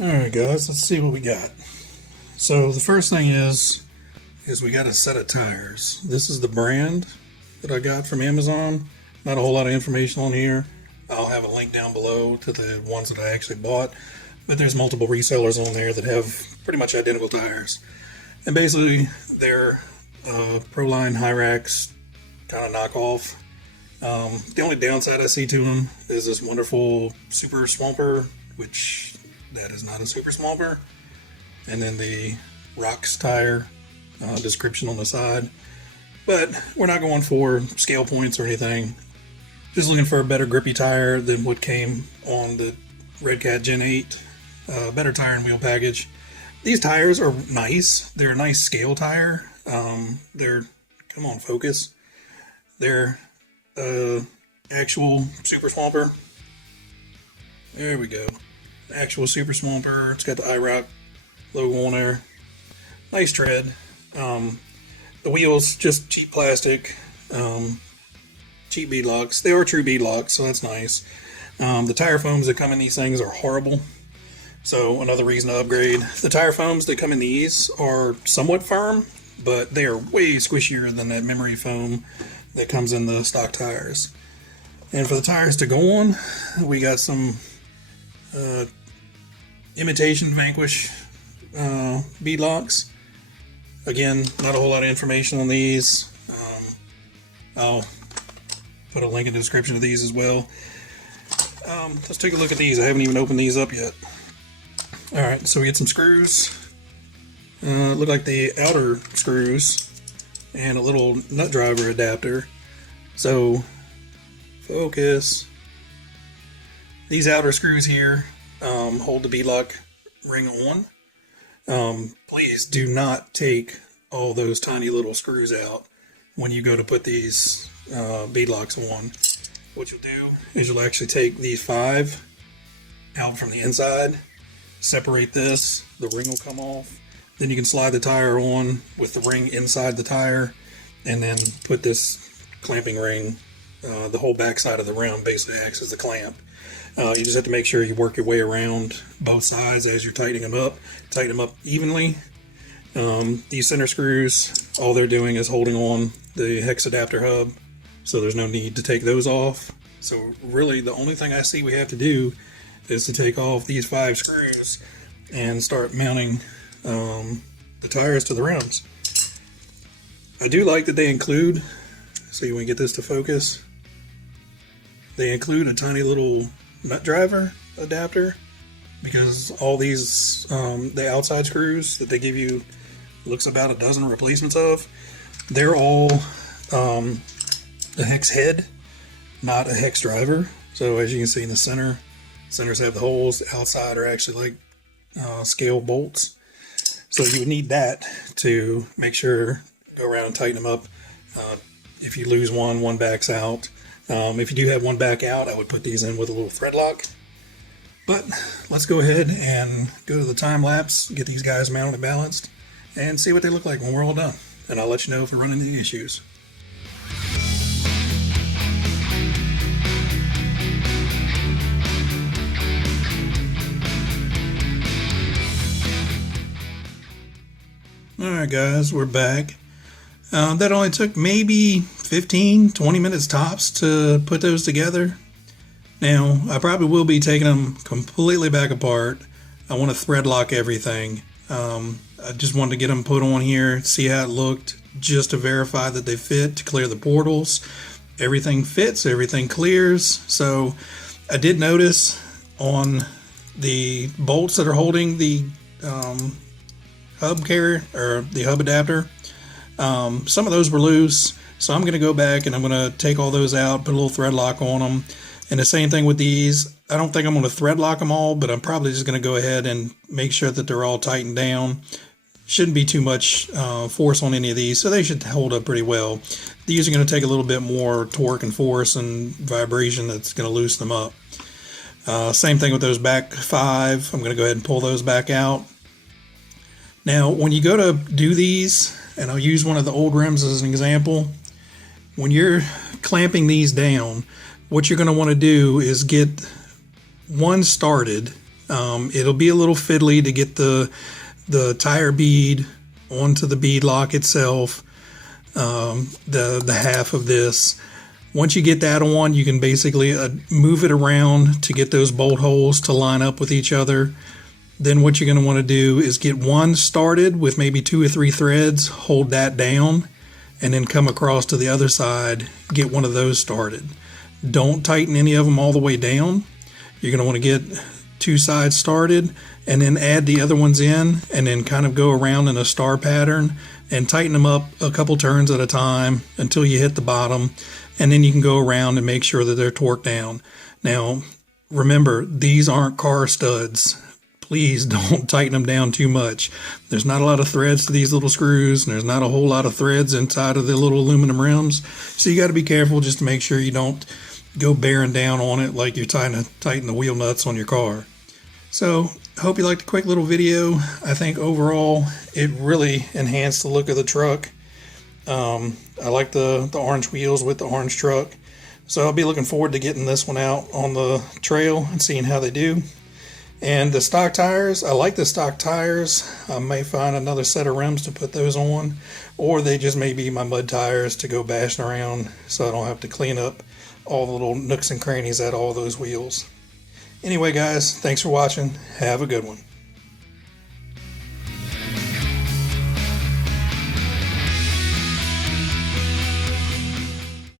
Alright guys, let's see what we got. So the first thing is we got a set of tires. This is the brand that I got from Amazon. Not a whole lot of information on here. I'll have a link down below to the ones that I actually bought. But there's multiple resellers on there that have pretty much identical tires. And basically they're Proline Hyrax kind of knockoff. The only downside I see to them is this wonderful Super Swamper, which that is not a Super Swamper. And then the Rocks tire description on the side. But we're not going for scale points or anything. Just looking for a better grippy tire than what came on the Redcat Gen8. Better tire and wheel package. These tires are nice. They're a nice scale tire. They're, come on, focus. They're actual Super Swamper. There we go. Actual Super Swamper. It's got the IROC logo on there. Nice tread. The wheels, just cheap plastic. Cheap bead locks. They are true bead locks, so that's nice. The tire foams that come in these things are horrible. So another reason to upgrade. The tire foams that come in these are somewhat firm, but they are way squishier than that memory foam that comes in the stock tires. And for the tires to go on, we got some imitation Vanquish bead locks. Again, not a whole lot of information on these. I'll put a link in the description of these as well. Let's take a look at these. I haven't even opened these up yet. Alright, so we get some screws. Look like the outer screws and a little nut driver adapter. So, focus. These outer screws here hold the bead lock ring on. Please do not take all those tiny little screws out when you go to put these bead locks on. What you'll do is you'll actually take these 5 out from the inside, separate this, the ring will come off, then you can slide the tire on with the ring inside the tire, and then put this clamping ring, the whole back side of the rim basically acts as the clamp. You just have to make sure you work your way around both sides as you're tightening them up. Tighten them up evenly. These center screws, all they're doing is holding on the hex adapter hub, so there's no need to take those off. So really the only thing I see we have to do is to take off these 5 screws and start mounting the tires to the rims. I do like that they include, so you want to get this to focus, they include a tiny little nut driver adapter, because all these the outside screws that they give you, looks about a dozen replacements of, they're all the hex head, not a hex driver. So as you can see in the centers have the holes. The outside are actually like scale bolts. So you would need that to make sure, go around and tighten them up. If you lose one backs out. If you do have one back out, I would put these in with a little thread lock. But let's go ahead and go to the time lapse, get these guys mounted and balanced, and see what they look like when we're all done. And I'll let you know if we run into any issues. Alright guys, we're back. That only took maybe 15-20 minutes tops to put those together. Now, I probably will be taking them completely back apart. I want to thread lock everything. I just wanted to get them put on here, see how it looked, just to verify that they fit, to clear the portals. Everything fits, everything clears. So I did notice on the bolts that are holding the hub carrier, or the hub adapter, some of those were loose. So I'm going to go back and I'm going to take all those out, put a little thread lock on them. And the same thing with these. I don't think I'm going to thread lock them all, but I'm probably just going to go ahead and make sure that they're all tightened down. Shouldn't be too much force on any of these, so they should hold up pretty well. These are going to take a little bit more torque and force and vibration that's going to loosen them up. Same thing with those back 5. I'm going to go ahead and pull those back out. Now, when you go to do these, and I'll use one of the old rims as an example, when you're clamping these down, what you're going to want to do is get one started It'll be a little fiddly to get the tire bead onto the bead lock itself, the half of this. Once you get that on, you can basically move it around to get those bolt holes to line up with each other. Then what you're going to want to do is get one started with maybe 2 or 3 threads, hold that down, and then come across to the other side, get one of those started. Don't tighten any of them all the way down. You're going to want to get 2 sides started and then add the other ones in, and then kind of go around in a star pattern and tighten them up a couple turns at a time until you hit the bottom, and then you can go around and make sure that they're torqued down. Now remember, these aren't car studs. Please don't tighten them down too much. There's not a lot of threads to these little screws, and there's not a whole lot of threads inside of the little aluminum rims. So you got to be careful just to make sure you don't go bearing down on it like you're trying to tighten the wheel nuts on your car. So I hope you liked the quick little video. I think overall it really enhanced the look of the truck. I like the orange wheels with the orange truck. So I'll be looking forward to getting this one out on the trail and seeing how they do. And the stock tires, I like the stock tires. I may find another set of rims to put those on, or they just may be my mud tires to go bashing around so I don't have to clean up all the little nooks and crannies at all those wheels. Anyway guys, thanks for watching. Have a good one.